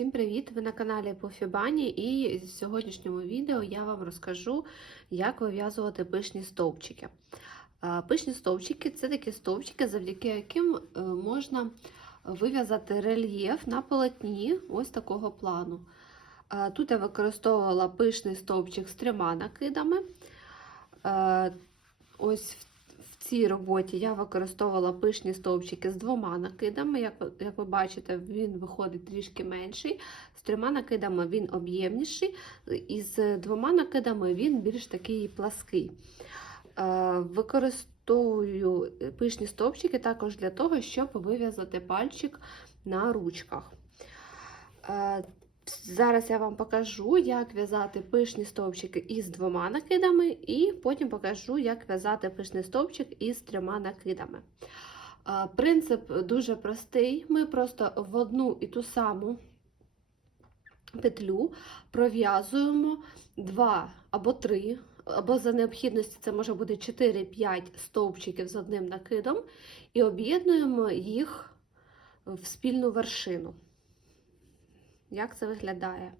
Всім привіт! Ви на каналі Пофібані і в сьогоднішньому відео я вам розкажу, як вив'язувати пишні стовпчики. Пишні стовпчики це такі стовпчики, завдяки яким е, можна вив'язати рельєф на полотні ось такого плану. Тут я використовувала пишний стовпчик з трьома накидами. Ось в в цій роботі я використовувала пишні стовпчики з двома накидами. Як, ви- як ви бачите, він виходить трішки менший. З трьома накидами він об'ємніший, і з двома накидами він більш такий плаский. Е, Використовую пишні стовпчики також для того, щоб вив'язати пальчик на ручках. Зараз я вам покажу, як в'язати пишні стовпчики із двома накидами, і потім покажу, як в'язати пишний стовпчик із трьома накидами. Принцип дуже простий. Ми просто в одну і ту саму петлю пров'язуємо два або три, або за необхідності це може бути 4-5 стовпчиків з одним накидом, і об'єднуємо їх в спільну вершину. Як це виглядає?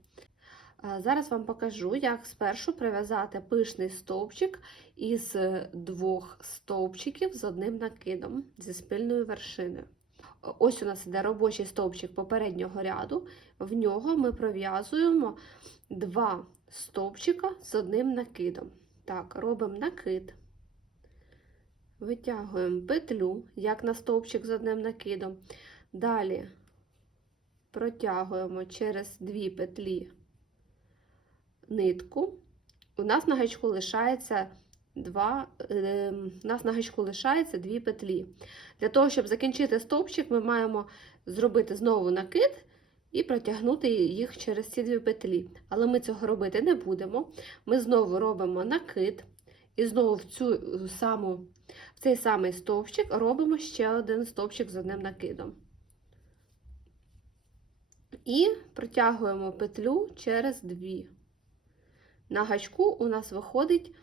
Зараз вам покажу, як спершу прив'язати пишний стовпчик із двох стовпчиків з одним накидом зі спільною вершиною. Ось у нас іде робочий стовпчик попереднього ряду. В нього ми пров'язуємо два стовпчика з одним накидом. Так, робимо накид, витягуємо петлю, як на стовпчик з одним накидом. Далі протягуємо через дві петлі нитку. У нас на гачку лишається два, е, у нас на гачку лишається дві петлі. Для того, щоб закінчити стовпчик, ми маємо зробити знову накид і протягнути їх через ці дві петлі. Але ми цього робити не будемо. Ми знову робимо накид, і знову в, цю саму, в цей самий стовпчик робимо ще один стовпчик з одним накидом. І протягуємо петлю через дві. На гачку у нас виходить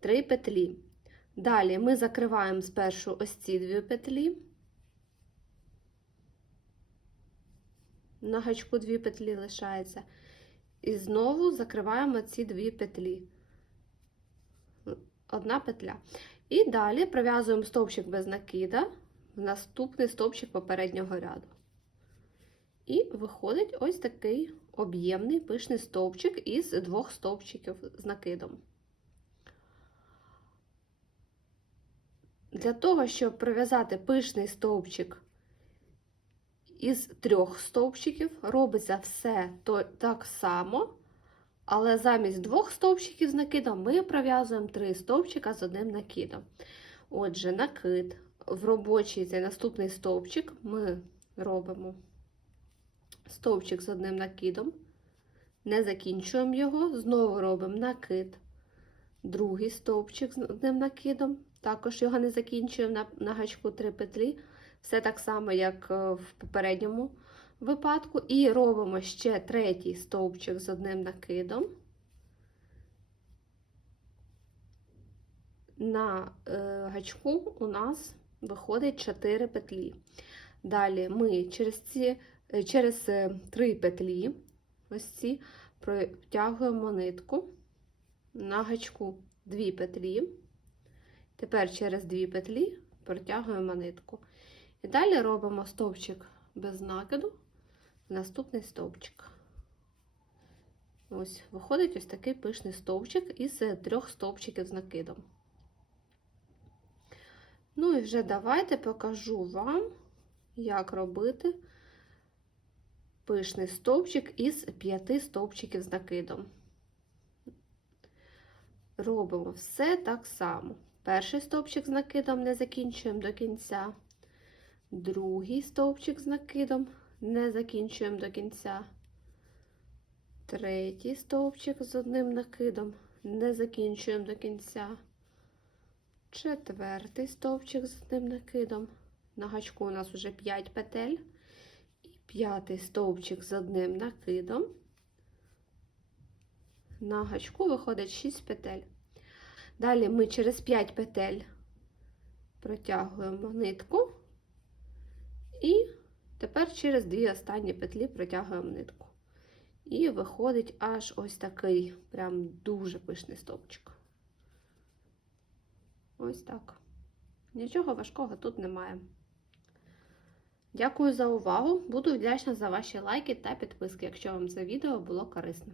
три петлі. Далі ми закриваємо спершу ось ці дві петлі. На гачку дві петлі лишається. І знову закриваємо ці дві петлі. Одна петля. І далі пров'язуємо стовпчик без накида в наступний стовпчик попереднього ряду. І виходить ось такий об'ємний пишний стовпчик із двох стовпчиків з накидом. Для того, щоб пров'язати пишний стовпчик із трьох стовпчиків, робиться все то, так само, але замість двох стовпчиків з накидом ми пров'язуємо три стовпчика з одним накидом. Отже, накид в робочий цей наступний стовпчик ми робимо стовпчик з одним накидом, не закінчуємо його, знову робимо накид, другий стовпчик з одним накидом, також його не закінчуємо на, на гачку 3 петлі, все так само, як е, в попередньому випадку. І робимо ще третій стовпчик з одним накидом. На е, гачку у нас виходить 4 петлі. Далі ми через ці через три петлі, ось ці, протягуємо нитку на гачку дві петлі. Тепер через дві петлі протягуємо нитку. І далі робимо стовпчик без накиду, наступний стовпчик. Ось, виходить ось такий пишний стовпчик із трьох стовпчиків з накидом. Ну і вже давайте покажу вам, як робити пишний стовпчик із п'яти стовпчиків з накидом. Робимо все так само. Перший стовпчик з накидом не закінчуємо до кінця, другий стовпчик з накидом не закінчуємо до кінця, третій стовпчик з одним накидом не закінчуємо до кінця, четвертий стовпчик з одним накидом. На гачку у нас вже 5 петель п'ятий стовпчик з одним накидом. На гачку виходить 6 петель. Далі ми через 5 петель протягуємо нитку, і тепер через дві останні петлі протягуємо нитку. І виходить аж ось такий прям дуже пишний стовпчик. Ось так. Нічого важкого тут немає. Дякую за увагу. Буду вдячна за ваші лайки та підписки, якщо вам це відео було корисне.